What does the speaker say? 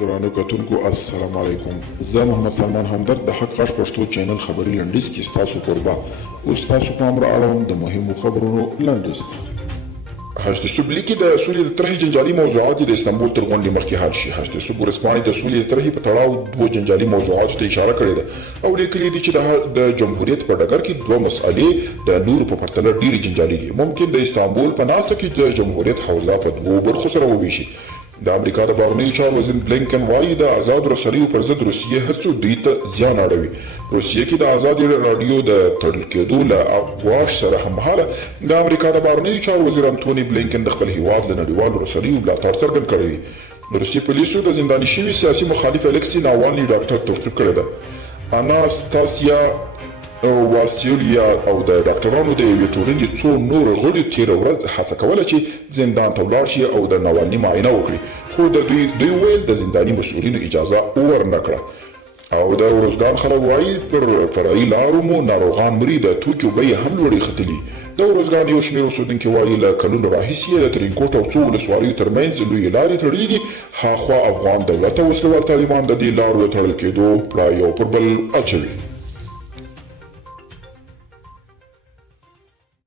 درانو کتونکو السلام علیکم. زه محمد سلمان همدرد د حق غږ پښتو چینل خبري لنډیز کې ستاسو کوربه اوس تاسو پام را اړوم د مهمو خبرونو لنډیز. هشت صبح لیکي د سولې د طرحې جنجالي موضوعات د استانبول تر غونډې مخکې حل شي. هشت صبح ورځپاڼې د سولې د طرحې په تړاو دوه جنجالي موضوعاتو ته اشاره کړې ده او لیکلي دي چې د جمهوریت په ډګر کې دوه مسئلې د نورو په پرتله ډېرې جنجالي دي. ممکن د استانبول په ناسته کې د جمهوریت حوزه په دوو برخو سره وویشي. د امریکا د بهرنیو چارو وزیر بلینکن وایي د آزادو رسنیو پر ضد روسیې هڅو دوی ته زیان اړوي. روسیې کې د ازادي راډیو د تړل کېدو له افواج سره هممهاله د امریکا د بهرنیو چارو وزیر انتوني بلینکن د خپل هیواد له نړیوالو رسنیو ملاتړ څرګند کړی دی. د روسیې پولیسو د زنداني شوي سیاسي مخالف الکسي ناوالني ډاکټر توقیف کړی ده. اناستاسیا واسیلیا او د ډاکټرانو د یوې ټولنې څو نور غړي تېره ورځ هڅه کوله چې زندان ته ولاړ شي او د ناوالني معاینه وکړي، خو د دوی ویل د زنداني مسؤلینو اجازه ورنه کړه. او د ارزګان خلک وایي پر فرعي لارو مو ناروغان مري، د توکو بیې هم لوړې ختلي. د ارزګان یو شمېر اوسېدونکي وایي له کلونو راهیسې د ترینکوټ او څو ولسوالیو ترمنځ لویې لارې تړلي. هاخوا افغان دولت او وسلوال طالبان د دې لارو د تړل کېدو پړای یو پر بل اچوي.